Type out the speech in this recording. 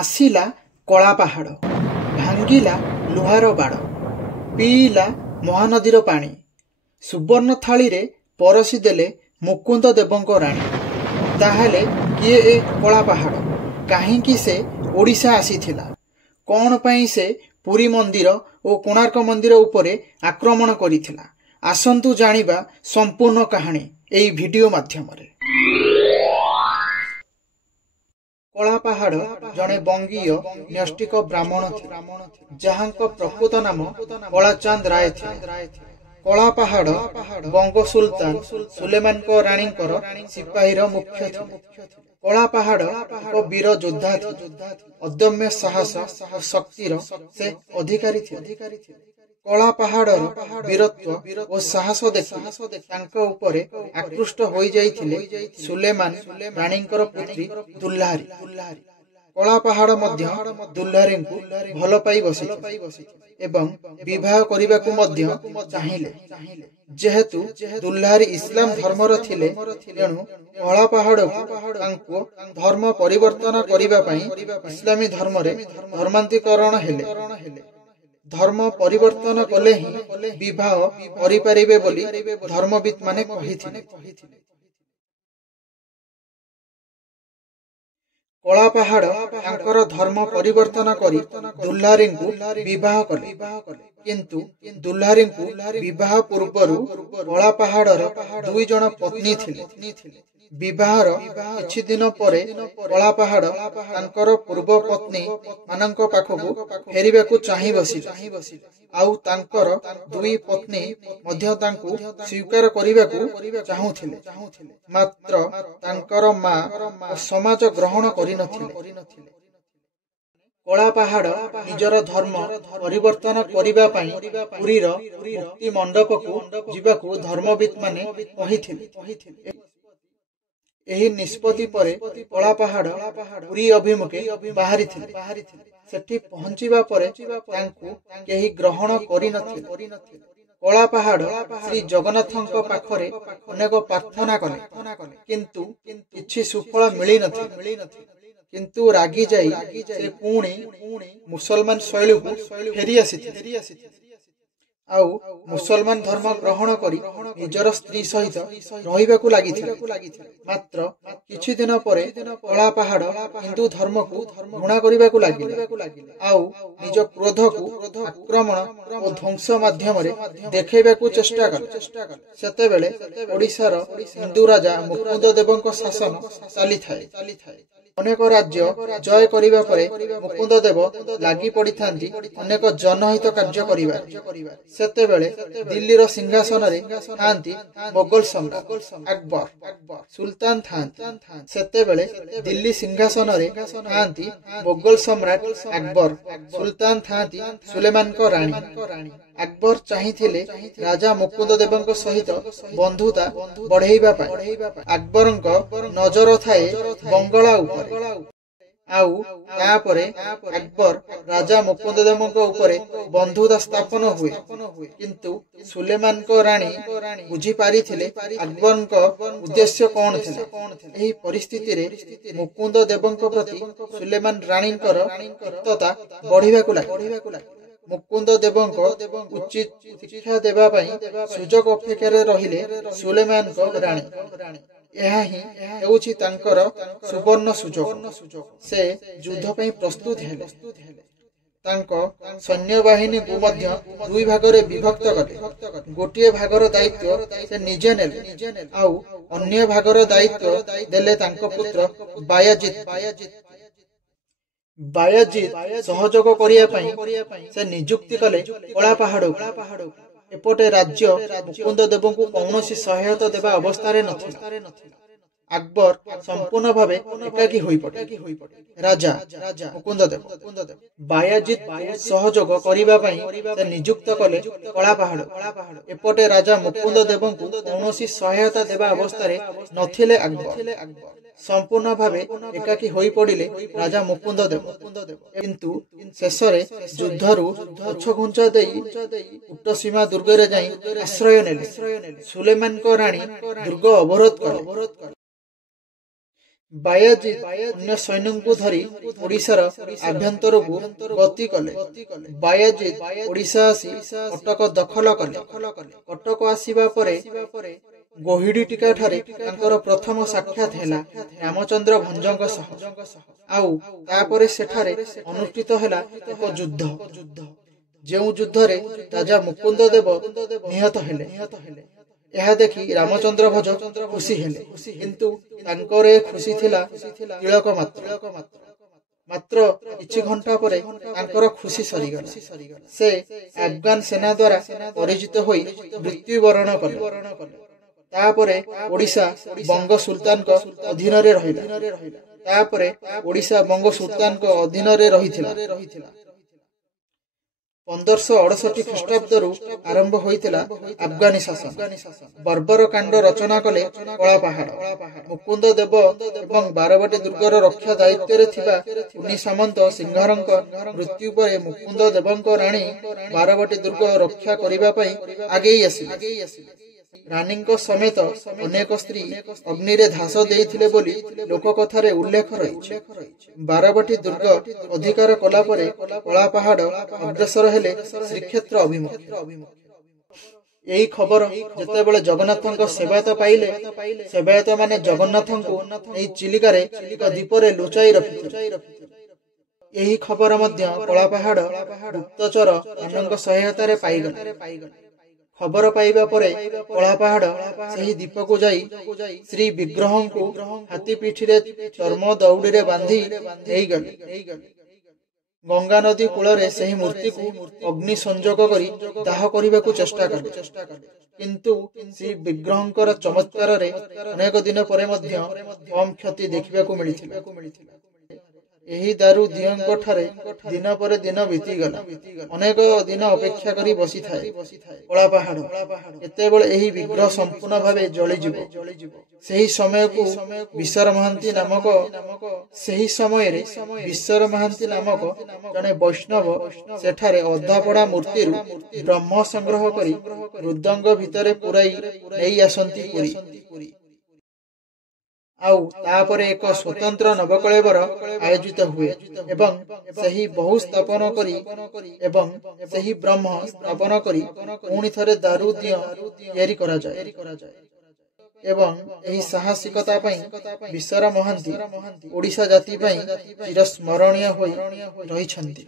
आसिला कला पहाड़ भांगिला लुहार बाड़ पीला महानदीर पानी सुवर्ण थाली रे परसी देले मुकुंद देवंक राणी ताहले किए ए कला पहाड़ काहींकी से ओडिशा आसीथिला कौन पाई से पुरी मंदिर और कोणार्क मंदिर उपरे आक्रमण करिथिला आसंतु जानिबा संपूर्ण कहानी एई वीडियो माध्यम रे। कला पहाड़ जड़े बंगीय न्यष्टिक ब्राह्मण जहांक प्रकृत नाम कलाचांद राय थे। कला पहाड़ बंग सुल्तान सुलेमान राणी सिपाही मुख्य थे। कला पहाड़ एक वीर योद्धा थे अदम्य साहस और शक्तिर से अधिकारी थे। कला पहाड़र वीरत्व और साहस देखि उपरे आकृष्ट हो जाइथिले सुलेमान राणींकर पुत्री दुल्हारी। कला पहाड़ मध्य दुल्हारी भल पाई बसी एवं विवाह करने को चाहिए जेहेतु दुल्हारी इस्लाम धर्मर थिले तेणु कला पहाड़ को धर्म परिवर्तन करने इस्लामी धर्म रे धर्मांतरीकरण हेले धर्म परिवर्तन कले ही विवाह करिपारिबे बोली धर्मविद माने कहिथिले। कला पहाड़ तांकर धर्म परिवर्तन करी दुल्हारी विवाह कले किंतु दुल्हारी विवाह पूर्वरु कला पहाड़र दुई जन पत्नी थिले। विवाहर किछि दिन परे कला पहाड़ तांकर पूर्व पत्नी मानक पाखकु फेरिबाकु चाहि बसिले आउ तांकर दुई पत्नी मध्य तांकु स्वीकार करिबाकु चाहुथिले मात्र तांकर मां समाज ग्रहण करि नथिले। कला पहाड़ निजर धर्म परिवर्तन करिबा पई पुरीर मुक्ति मंडप को जिबाकु धर्मविद माने कहिथिले। एही निष्पत्ति परे कला पहाड़ पुरी अभिमुखे बाहरी थिले। सेठी पहुंचीबा परे तांकु केही ग्रहण करि नथिले। कला पहाड़ श्री जगन्नाथंक पाखरे अनेक प्रार्थना कले किंतु किछि सुफल मिली नथिले किंतु रागी जाई से पुणी मुसलमान शैली को फेरी आसीथिले आउ मुसलमान धर्म ग्रहण करी निजर स्त्री सहित रहिबाकु लागिथिले मात्र किछि दिन परे कला पहाड़ हिंदू धर्म को घृणा करिबाकु लागिले आउ निज क्रोध को आक्रमण और ध्वंस माध्यम रे देखैबाकु चेष्टा कले। सेतेबेले ओडिशार हिंदू राजा मुकुंद देवंक शासन चली थाए। अनेक राज्य जय करिबा परे मुकुंद देव लागि पड़ी थांती अनेक जनहित कार्य करिबा। सेतेबेले दिल्लीर सिंहासन रे थांती मोगल सम्राट अकबर सुल्तान थांती। सेतेबेले दिल्ली सिंहासन रे थांती मोगल सम्राट अकबर सुल्तान थांती सुलेमान को राणी। अकबर चाहिथिले राजा मुकुंद देवंक सहित बंधुता बढ़ेइबा पाई अकबरंक नजर थाए बंगला उपरे आउ तापरे अकबर राजा मुकुंद देवंक उपरे बंधुता स्थापन हुए किंतु सुलेमान को राणी बुझी पारिथिले अकबरंक उद्देश्य कौन थिला। एही परिस्थिति रे मुकुंद देवंक प्रति सुलेमान राणींकर हितता बढ़िबाकु लागे। मुकुंद देवंक उचित शिक्षा देबा पई सुजोग अपेक्षा रहिले सुलेमान को राणी यह ही हेउछि तांकर सुवर्ण सुजोग। से युद्ध पई प्रस्तुत हेले तांको सैन्य बाहिनी को मध्य दुई भागरे विभक्त कले। गोटिए भागर दायित्व से निजे नेले आउ अन्य भागर दायित्व देले तांको पुत्र बायाजीत सहयोग करिया पई से नियुक्ति कले कला पहाड़। एपटे राज्य मुकुंद देव को कौनसी सहायता देवा अवस्था रे नथिला। अकबर संपूर्ण भावे एकाकी होई पड़े। राजा मुकुंद देव बायाजीत सहयोग करिबा पई से नियुक्त कले कला पहाड़। एपटे राजा मुकुंद देव को कौनसी सहायता देवा अवस्था रे नथिले अकबर संपूर्ण भावे एकाकी होई पड़िले राजा मुकुंद देव किंतु शेषरे युद्धरु पछघुंचा देई उट्टसीमा दुर्ग रे जाई आश्रय नेले। सुलेमान को राणी दुर्ग अवरोध कले ବାୟାଜିଦ୍ ଅନ୍ୟ ସୈନ୍ୟଙ୍କୁ ଧରି ଓଡ଼ିଶାର ଆଭ୍ୟନ୍ତରକୁ ଗତି କଲେ। ବାୟାଜିଦ୍ ଓଡ଼ିଶା ଆସି କଟକ ଦଖଲ କଲେ। କଟକ ଆସିବା ପରେ ଗୋହିଡ଼ିଟିକା ଠାରେ ତାଙ୍କର ପ୍ରଥମ ସାକ୍ଷାତ ହେଲା ରାମଚନ୍ଦ୍ର ଭଞ୍ଜଙ୍କ ସହ। ଆଉ ତାପରେ ସେଠାରେ ଅନୁଷ୍ଠିତ ହେଲା ଏକ ଯୁଦ୍ଧ, ଯେଉଁ ଯୁଦ୍ଧରେ ରାଜା ମୁକୁନ୍ଦ ଦେବ ନିହତ ହେଲେ। ଏହା ଦେଖି ରାମଚନ୍ଦ୍ର ଭଞ୍ଜ ଖୁସି ହେଲେ, କିନ୍ତୁ ତାଙ୍କର ଏ ଖୁସି ଥିଲା ତିଳକ ମାତ୍ର। ମାତ୍ର କିଛି ଘଣ୍ଟା ପରେ ତାଙ୍କର ଖୁସି ସରିଗଲା। ସେ ଆଫଗାନ ସେନା ଦ୍ୱାରା ପରିଚିତ ହୋଇ ମୃତ୍ୟୁବରଣ କଲେ। ତାପରେ ଓଡ଼ିଶା ବଙ୍ଗ ସୁଲତାନଙ୍କ ଅଧୀନରେ ରହିଲା। 1568 ଖ୍ରୀଷ୍ଟାବ୍ଦରୁ ଆରମ୍ଭ ହୋଇଥିଲା ଆଫଗାନୀ ଶାସନ। ବର୍ବର କାଣ୍ଡ ରଚନା କଲେ କଳାପାହାଡ଼। ମୁକୁନ୍ଦ ଦେବ ଏବଂ ବାରବାଟୀ ଦୁର୍ଗର ରକ୍ଷା ଦାୟିତ୍ୱରେ ଥିବା କୁନି ସାମନ୍ତ ସିଂହାରଙ୍କ ମୃତ୍ୟୁ ପରେ ମୁକୁନ୍ଦ ଦେବଙ୍କ ରାଣୀ ବାରବାଟୀ ଦୁର୍ଗ ରକ୍ଷା କରିବା ପାଇଁ ଆଗେଇ ଆସିଲେ। ରାଣୀଙ୍କ ସମେତ ଅନେକ ସ୍ତ୍ରୀ ଅଗ୍ନିରେ ଧାସ ଦେଇଥିଲେ ବୋଲି ଲୋକକଥାରେ ଉଲ୍ଲେଖ ରହିଛି। ବାରବାଟୀ ଦୁର୍ଗ ଅଧିକାର କଲା ପରେ କଳାପାହାଡ଼ ଅଗ୍ରସର ହେଲେ ଶ୍ରୀକ୍ଷେତ୍ର ଅଭିମୁଖେ। ଏହି ଖବର ଯେତେବେଳେ ଜଗନ୍ନାଥଙ୍କ ସେବାୟତ ପାଇଲେ, ସେବାୟତମାନେ ଜଗନ୍ନାଥଙ୍କୁ ଏହି ଚିଲିକାରେ ଏକ ଦ୍ୱୀପରେ ଲୁଚାଇ ରଖିଥିଲେ। ଏହି ଖବର ମଧ୍ୟ କଳାପାହାଡ଼ ଗୁପ୍ତଚର ମାନଙ୍କ ସହାୟତାରେ ପାଇଗଲେ। ଖବର ପାଇବା ପରେ କଳାପାହାଡ଼ ସେହି ଦ୍ୱୀପକୁ ଯାଇ ଶ୍ରୀ ବିଗ୍ରହଙ୍କୁ ହାତୀ ପିଠିରେ ଚର୍ମ ଦଉଡ଼ିରେ ବାନ୍ଧି ନେଇଗଲେ। ଗଙ୍ଗା ନଦୀ କୂଳରେ ସେହି ମୂର୍ତ୍ତିକୁ ଅଗ୍ନି ସଂଯୋଗ କରି ଦାହ କରିବାକୁ ଚେଷ୍ଟା କଲେ। କିନ୍ତୁ ଶ୍ରୀ ବିଗ୍ରହଙ୍କର ଚମତ୍କାରରେ ଅନେକ ଦିନ ପରେ ମଧ୍ୟ କମ୍ କ୍ଷତି ଦେଖିବାକୁ ମିଳିଥିଲା। ଏହି ଦାରୁ ଦିଅଙ୍କ ଠାରେ ଦିନ ପରେ ଦିନ ବିତିଗଲା। ଅନେକ ଦିନ ଅପେକ୍ଷା କରି ବସିଥାଏ କଳାପାହାଡ଼ କେତେବେଳେ ଏହି ବିଗ୍ରହ ସମ୍ପୂର୍ଣ୍ଣ ଭାବେ ଜଳିଯିବ। ସେହି ସମୟକୁ ବିଶ୍ୱର ମହାନ୍ତି ନାମକ ଜଣେ ବୈଷ୍ଣବ ସେଠାରେ ଅଧାପଡ଼ା ମୂର୍ତ୍ତିରୁ ବ୍ରହ୍ମ ସଂଗ୍ରହ କରି ହୃଦଙ୍ଗ ଭିତରେ ପୁରାଇ ନେଇ ଆସନ୍ତି ପୁରୀ। ଆଉ ତାପରେ ଏକ ସ୍ୱତନ୍ତ୍ର ନବକଳେବର ଆୟୋଜିତ ହୁଏ ଏବଂ ସେହି ବ୍ରହ୍ମ ସ୍ଥାପନ କରି ପୁଣି ଥରେ ଦାରୁ ଦିଅଁ ତିଆରି କରାଯାଏ। ଏବଂ ଏହି ସାହସିକତା ପାଇଁ ବିଶ୍ୱର ମହାନ୍ତି ଓଡ଼ିଶା ଜାତି ପାଇଁ ଚିରସ୍ମରଣୀୟ ହୋଇ ରହିଛନ୍ତି।